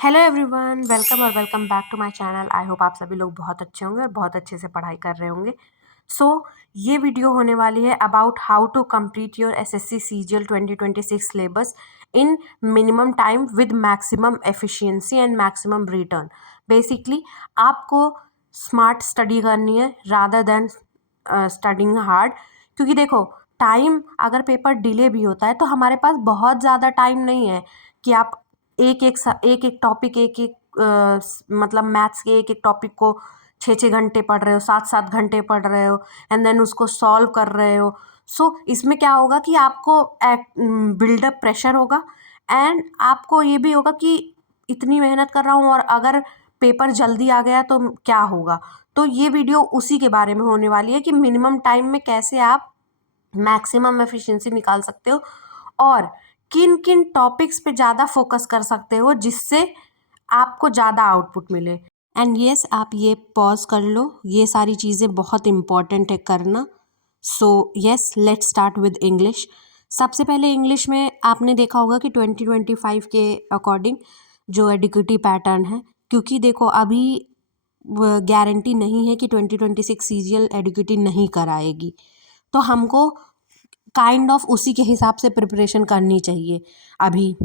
Hello everyone, welcome और welcome back to my channel. I hope आप सभी लोग बहुत अच्छे होंगे और बहुत अच्छे से पढ़ाई कर रहे होंगे। ये वीडियो होने वाली है about how to complete your SSC CGL 2026 syllabus in minimum time with maximum efficiency and maximum return. Basically आपको स्मार्ट स्टडी करनी है रादर देन स्टडिंग हार्ड, क्योंकि देखो टाइम अगर पेपर डिले भी होता है तो हमारे पास बहुत ज़्यादा टाइम नहीं है कि आप एक एक टॉपिक मतलब मैथ्स के एक एक टॉपिक को 6-6 घंटे पढ़ रहे हो, 7-7 घंटे पढ़ रहे हो एंड देन उसको सॉल्व कर रहे हो। इसमें क्या होगा कि आपको बिल्डअप प्रेशर होगा एंड आपको ये भी होगा कि इतनी मेहनत कर रहा हूँ और अगर पेपर जल्दी आ गया तो क्या होगा। तो ये वीडियो उसी के बारे में होने वाली है कि मिनिमम टाइम में कैसे आप मैक्सिमम एफिशिएंसी निकाल सकते हो और किन किन टॉपिक्स पे ज़्यादा फोकस कर सकते हो जिससे आपको ज़्यादा आउटपुट मिले। एंड यस, आप ये पॉज कर लो, ये सारी चीज़ें बहुत इम्पॉर्टेंट है करना। Yes, let's start with English. सबसे पहले इंग्लिश में आपने देखा होगा कि 2025 के अकॉर्डिंग जो एडिक्विटी पैटर्न है, क्योंकि देखो अभी गारंटी नहीं है कि 2026 सीजीएल एडिक्विटी नहीं कराएगी, तो हमको काइंड ऑफ उसी के हिसाब से प्रिपरेशन करनी चाहिए। अभी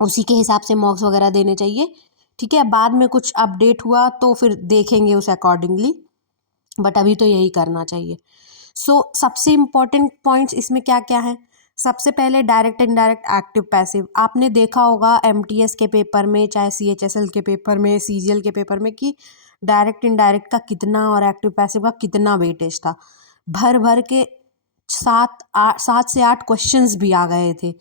उसी के हिसाब से मॉक्स वगैरह देने चाहिए, ठीक है। बाद में कुछ अपडेट हुआ तो फिर देखेंगे उस अकॉर्डिंगली, बट अभी तो यही करना चाहिए। सबसे इम्पॉर्टेंट पॉइंट्स इसमें क्या क्या है। सबसे पहले डायरेक्ट इनडायरेक्ट एक्टिव पैसिव। आपने देखा होगा एमटीएस के पेपर में, चाहे सीएचएसएल के पेपर में, सीजीएल के पेपर में, कि डायरेक्ट इनडायरेक्ट का कितना और एक्टिव पैसिव का कितना वेटेज था। भर भर के 7 से 8 क्वेश्चंस भी आ गए थे।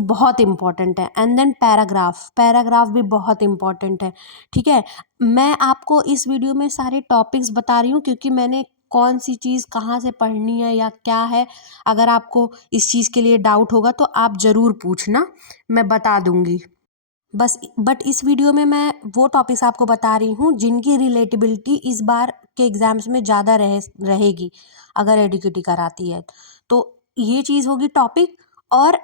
बहुत इंपॉर्टेंट है। एंड देन पैराग्राफ भी बहुत इंपॉर्टेंट है, ठीक है। मैं आपको इस वीडियो में सारे टॉपिक्स बता रही हूँ क्योंकि मैंने कौन सी चीज़ कहाँ से पढ़नी है या क्या है, अगर आपको इस चीज़ के लिए डाउट होगा तो आप ज़रूर पूछना, मैं बता दूंगी। बट इस वीडियो में मैं वो टॉपिक्स आपको बता रही हूँ जिनकी रिलेटेबिलिटी इस बार के एग्ज़ाम्स में ज़्यादा रहेगी अगर एडिक्विटी कराती है तो। ये चीज़ होगी टॉपिक। और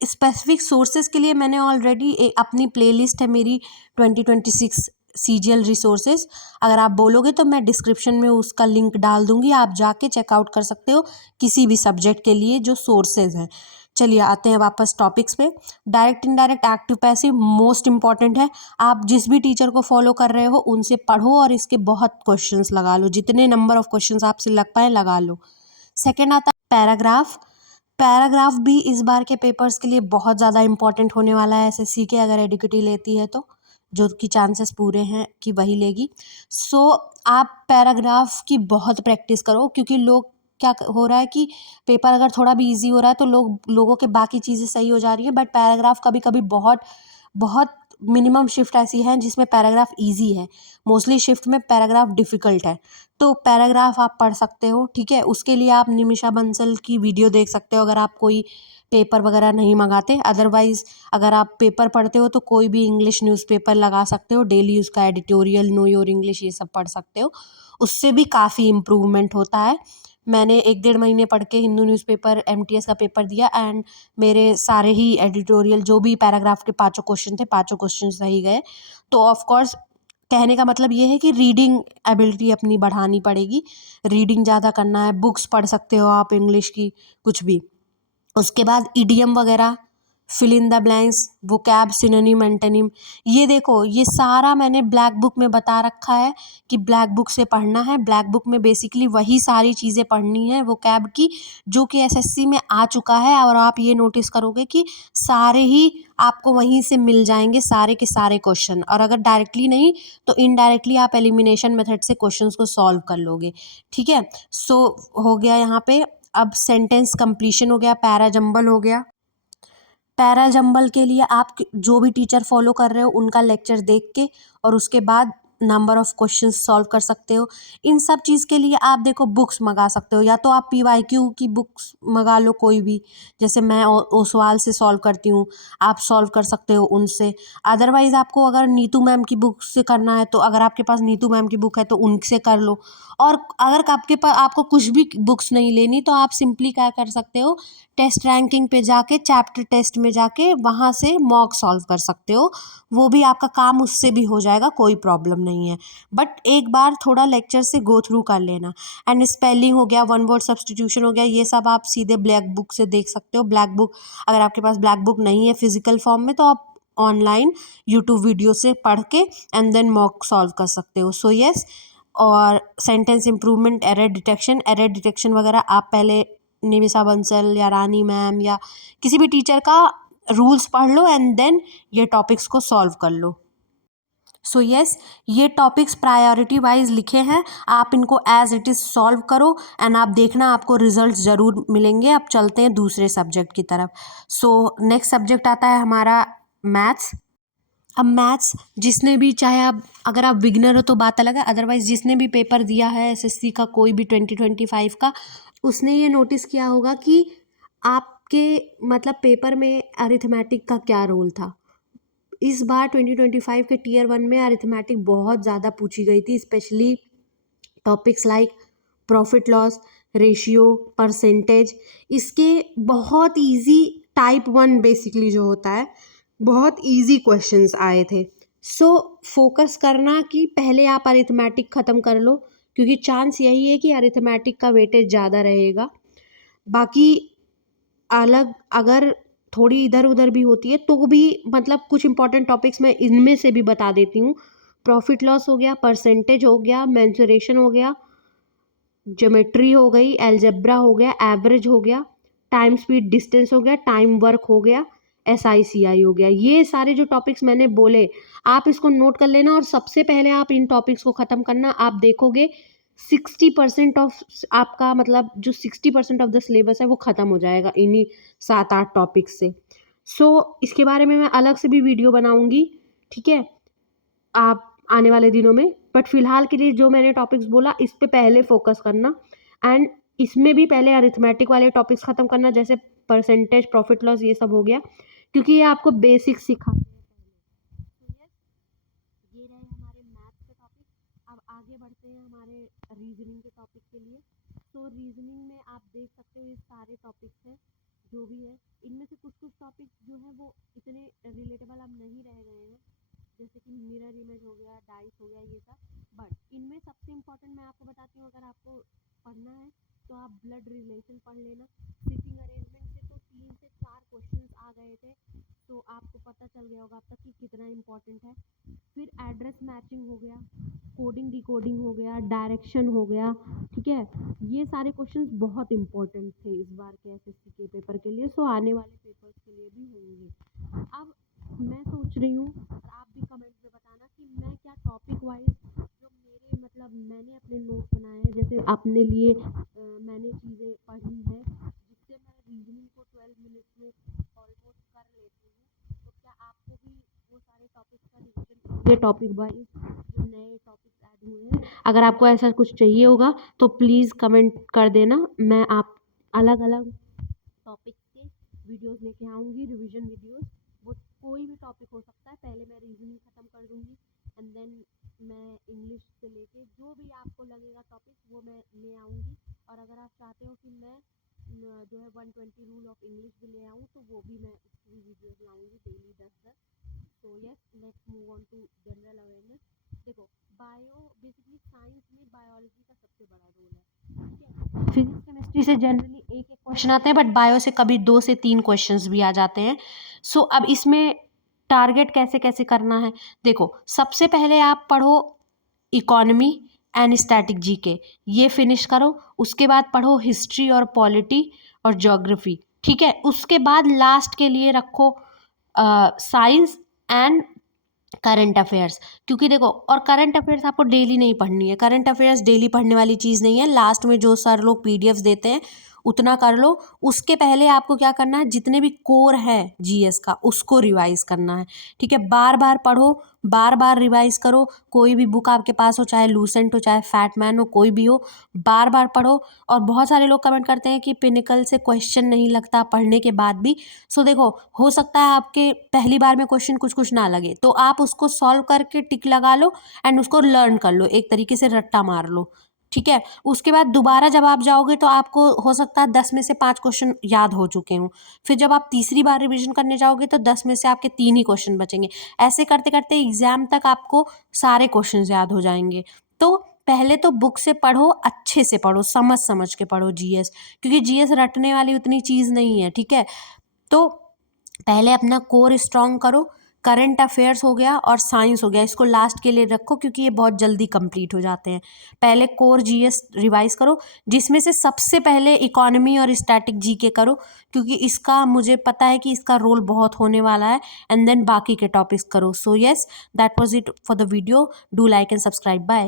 स्पेसिफिक सोर्सेज के लिए मैंने ऑलरेडी अपनी प्लेलिस्ट है मेरी 2026 सीजीएल रिसोर्सेज। अगर आप बोलोगे तो मैं डिस्क्रिप्शन में उसका लिंक डाल दूंगी, आप जाके चेकआउट कर सकते हो किसी भी सब्जेक्ट के लिए जो सोर्सेज हैं। चलिए आते हैं वापस टॉपिक्स पे। Direct indirect active passive most important है। आप जिस भी टीचर को फॉलो कर रहे हो उनसे पढ़ो और इसके बहुत क्वेश्चंस लगा लो, जितने नंबर ऑफ क्वेश्चंस आपसे लग पाए लगा लो। सेकेंड आता है पैराग्राफ। पैराग्राफ भी इस बार के पेपर्स के लिए बहुत ज़्यादा इंपॉर्टेंट होने वाला है एसएससी के, अगर एडिक्विटी लेती है तो, जो कि चांसेस पूरे हैं कि वही लेगी। आप पैराग्राफ की बहुत प्रैक्टिस करो, क्योंकि लोग क्या हो रहा है कि पेपर अगर थोड़ा भी इजी हो रहा है तो लोगों के बाकी चीज़ें सही हो जा रही है, बट पैराग्राफ कभी कभी बहुत बहुत मिनिमम शिफ्ट ऐसी हैं जिसमें पैराग्राफ इजी है, मोस्टली शिफ्ट में पैराग्राफ डिफ़िकल्ट है। तो पैराग्राफ आप पढ़ सकते हो, ठीक है। उसके लिए आप निमिषा बंसल की वीडियो देख सकते हो अगर आप कोई पेपर वगैरह नहीं मंगाते। अदरवाइज़ अगर आप पेपर पढ़ते हो तो कोई भी इंग्लिश न्यूज़पेपर लगा सकते हो, डेली उसका एडिटोरियल, नो योर इंग्लिश, ये सब पढ़ सकते हो। उससे भी काफ़ी इम्प्रूवमेंट होता है। मैंने 1-1.5 महीने पढ़ के हिंदू न्यूज़पेपर एमटीएस का पेपर दिया एंड मेरे सारे ही एडिटोरियल जो भी पैराग्राफ के 5 क्वेश्चन थे, 5 क्वेश्चन सही गए। तो ऑफ कोर्स कहने का मतलब ये है कि रीडिंग एबिलिटी अपनी बढ़ानी पड़ेगी, रीडिंग ज़्यादा करना है, बुक्स पढ़ सकते हो आप इंग्लिश की, कुछ भी। उसके बाद इडियम वगैरह, fill in the blanks, vocab, synonym, antonym, ये देखो ये सारा मैंने ब्लैक बुक में बता रखा है कि ब्लैक बुक से पढ़ना है। ब्लैक बुक में बेसिकली वही सारी चीज़ें पढ़नी है वोकैब की जो कि एसएससी में आ चुका है, और आप ये नोटिस करोगे कि सारे ही आपको वहीं से मिल जाएंगे, सारे के सारे क्वेश्चन। और अगर डायरेक्टली नहीं तो इनडायरेक्टली आप एलिमिनेशन मेथड से क्वेश्चंस को सॉल्व कर लोगे, ठीक है। हो गया यहाँ पे। अब सेंटेंस कंप्लीशन हो गया, पैरा जंबल हो गया। पैरा जंबल के लिए आप जो भी टीचर फॉलो कर रहे हो उनका लेक्चर देख के और उसके बाद नंबर ऑफ क्वेश्चन सॉल्व कर सकते हो। इन सब चीज़ के लिए आप देखो बुक्स मंगा सकते हो, या तो आप PYQ की बुक्स मंगा लो कोई भी, जैसे मैं ओसवाल से सॉल्व करती हूँ, आप सॉल्व कर सकते हो उनसे। अदरवाइज़ आपको अगर नीतू मैम की बुक से करना है तो अगर आपके पास नीतू मैम की बुक है तो उनसे कर लो। और अगर आपके पास आपको कुछ भी बुक्स नहीं लेनी तो आप सिंपली क्या कर सकते हो, टेस्ट रैंकिंग पे जाके चैप्टर टेस्ट में जाके वहाँ से मॉक सॉल्व कर सकते हो। वो भी आपका काम उससे भी हो जाएगा, कोई प्रॉब्लम नहीं है। बट एक बार थोड़ा लेक्चर से गो थ्रू कर लेना। एंड स्पेलिंग हो गया, वन वर्ड सब्स्टिट्यूशन हो गया, ये सब आप सीधे ब्लैक बुक से देख सकते हो। ब्लैक बुक, अगर आपके पास ब्लैक बुक नहीं है फिजिकल फॉर्म में तो आप ऑनलाइन यूट्यूब वीडियो से पढ़ के एंड देन मॉक सॉल्व कर सकते हो। सो यस, और सेंटेंस इम्प्रूवमेंट, एरर डिटेक्शन वगैरह आप पहले निमिषा बंसल या रानी मैम या किसी भी टीचर का रूल्स पढ़ लो एंड देन ये टॉपिक्स को सॉल्व कर लो। सो यस, ये टॉपिक्स प्रायोरिटी वाइज लिखे हैं, आप इनको एज इट इज़ सॉल्व करो एंड आप देखना आपको रिजल्ट ज़रूर मिलेंगे। अब चलते हैं दूसरे सब्जेक्ट की तरफ। सो नेक्स्ट सब्जेक्ट आता है हमारा मैथ्स। अब मैथ्स जिसने भी, चाहे आप अगर आप बिगनर हो तो बात अलग है, अदरवाइज जिसने भी पेपर दिया है SSC का कोई भी 2025 का, उसने ये नोटिस किया होगा कि आपके मतलब पेपर में अरिथमेटिक का क्या रोल था। इस बार 2025 के Tier 1 में अरिथमेटिक बहुत ज़्यादा पूछी गई थी, specially topics like profit loss ratio, percentage. इसके बहुत इजी टाइप 1 बेसिकली जो होता है, बहुत इजी क्वेश्चंस आए थे। सो फोकस करना कि पहले आप अरिथमेटिक ख़त्म कर लो, क्योंकि चांस यही है कि अरिथमेटिक का वेटेज ज़्यादा रहेगा। बाकी अलग अगर थोड़ी इधर उधर भी होती है तो भी मतलब कुछ इंपॉर्टेंट टॉपिक्स मैं इनमें से भी बता देती हूँ। प्रॉफिट लॉस हो गया, परसेंटेज हो गया, मेंसुरेशन हो गया, ज्योमेट्री हो गई, अलजेब्रा हो गया, एवरेज हो गया, टाइम स्पीड डिस्टेंस हो गया, टाइम वर्क हो गया, SICI हो गया। ये सारे जो टॉपिक्स मैंने बोले आप इसको नोट कर लेना और सबसे पहले आप इन टॉपिक्स को ख़त्म करना। आप देखोगे 60% ऑफ आपका मतलब जो 60% ऑफ द सिलेबस है वो ख़त्म हो जाएगा इन्हीं 7-8 टॉपिक्स से। सो इसके बारे में मैं अलग से भी वीडियो बनाऊंगी, ठीक है, आप आने वाले दिनों में। बट फिलहाल के लिए जो मैंने टॉपिक्स बोला इस पे पहले फोकस करना, एंड इसमें भी पहले अरिथमेटिक वाले टॉपिक्स ख़त्म करना, जैसे परसेंटेज, प्रॉफिट लॉस, ये सब हो गया, क्योंकि ये आपको बेसिक सिखाते हैं पहले। तो ये रहे हमारे मैथ्स के टॉपिक। अब आगे बढ़ते हैं हमारे रीजनिंग के टॉपिक के लिए। तो रीजनिंग में आप देख सकते हो ये सारे टॉपिक्स हैं जो भी है। इनमें से कुछ कुछ टॉपिक्स जो हैं वो इतने रिलेटेबल अब नहीं रह गए हैं, जैसे कि मिरर इमेज हो गया, डाइस हो गया, ये सब। बट इनमें सबसे इम्पोर्टेंट मैं आपको बताती हूँ, अगर आपको पढ़ना है तो आप ब्लड रिलेशन पढ़ लेना। सिटिंग अरेंजमेंट से तो 3 से 4 क्वेश्चंस आ गए थे, तो आपको पता चल गया होगा अब तक कि कितना इम्पोर्टेंट है। फिर एड्रेस मैचिंग हो गया, कोडिंग डिकोडिंग हो गया, डायरेक्शन हो गया, ठीक है। ये सारे क्वेश्चंस बहुत इंपॉर्टेंट थे इस बार के SSC के पेपर के लिए, सो आने वाले पेपर्स के लिए भी होंगे। अब मैं सोच रही हूँ और आप भी कमेंट में बताना कि मैं क्या टॉपिक वाइज जो मेरे मतलब मैंने अपने नोट बनाए हैं, जैसे अपने लिए मैंने चीज़ें पढ़ी हैं जिससे मैं रीजनिंग को 12 मिनट्स में ऑलमोस्ट कर लेती हूँ। तो क्या आपको भी वो सारे टॉपिक्स का रिवीजन, ये टॉपिक वाइज जो नए टॉपिक्स ऐड हुए हैं, अगर आपको ऐसा कुछ चाहिए होगा तो प्लीज़ कमेंट कर देना। मैं आप अलग अलग टॉपिक के वीडियोस लेके आऊँगी, रिवीजन वीडियोस। वो कोई भी टॉपिक हो सकता है, पहले मैं रीजनिंग ख़त्म कर दूँगी एंड देन मैं इंग्लिश से लेके जो भी आपको लगेगा टॉपिक वो मैं ले आऊँगी। और अगर आप चाहते हो कि मैं जो है 120 रूल ऑफ इंग्लिश भी ले आऊँ तो वो भी मैं उसकी भी वीडियोस लाऊँगी डेली 10-10। तो yes, let's move on to general awareness. देखो, बायो बेसिकली साइंस में बायोलॉजी का सबसे बड़ा रोल है, ठीक है। फिजिक्स केमिस्ट्री से जनरली एक एक क्वेश्चन आते हैं, बट बायो से कभी 2 से 3 क्वेश्चंस भी आ जाते हैं। सो अब इसमें टारगेट कैसे कैसे करना है, देखो सबसे पहले आप पढ़ो इकोनॉमी एंड स्टैटिक जीके, ये फिनिश करो। उसके बाद पढ़ो हिस्ट्री और पॉलिटी और ज्योग्राफी, ठीक है। उसके बाद लास्ट के लिए रखो साइंस एंड करंट अफेयर्स, क्योंकि देखो और करंट अफेयर्स आपको डेली नहीं पढ़नी है, करंट अफेयर्स डेली पढ़ने वाली चीज़ नहीं है। लास्ट में जो सर लोग PDFs देते हैं उतना कर लो। उसके पहले आपको क्या करना है, जितने भी कोर है जीएस का उसको रिवाइज करना है, ठीक है। बार बार पढ़ो, बार बार रिवाइज करो। कोई भी बुक आपके पास हो, चाहे लूसेंट हो, चाहे फैटमैन हो, कोई भी हो, बार बार पढ़ो। और बहुत सारे लोग कमेंट करते हैं कि पिनिकल से क्वेश्चन नहीं लगता पढ़ने के बाद भी। सो देखो, हो सकता है आपके पहली बार में क्वेश्चन कुछ कुछ ना लगे, तो आप उसको सॉल्व करके टिक लगा लो एंड उसको लर्न कर लो, एक तरीके से रट्टा मार लो, ठीक है। उसके बाद दोबारा जब आप जाओगे तो आपको हो सकता है 10 में से 5 क्वेश्चन याद हो चुके हों। फिर जब आप तीसरी बार रिवीजन करने जाओगे तो 10 में से आपके 3 ही क्वेश्चन बचेंगे। ऐसे करते करते एग्जाम तक आपको सारे क्वेश्चन याद हो जाएंगे। तो पहले तो बुक से पढ़ो, अच्छे से पढ़ो, समझ समझ के पढ़ो जीएस, क्योंकि जीएस रटने वाली उतनी चीज़ नहीं है, ठीक है। तो पहले अपना कोर स्ट्रॉन्ग करो। करंट अफेयर्स हो गया और साइंस हो गया, इसको लास्ट के लिए रखो क्योंकि ये बहुत जल्दी कंप्लीट हो जाते हैं। पहले कोर जीएस रिवाइज करो, जिसमें से सबसे पहले इकोनॉमी और स्टैटिक जीके करो, क्योंकि इसका मुझे पता है कि इसका रोल बहुत होने वाला है। एंड देन बाकी के टॉपिक्स करो। So yes, that was it for the video. Do like and subscribe. Bye.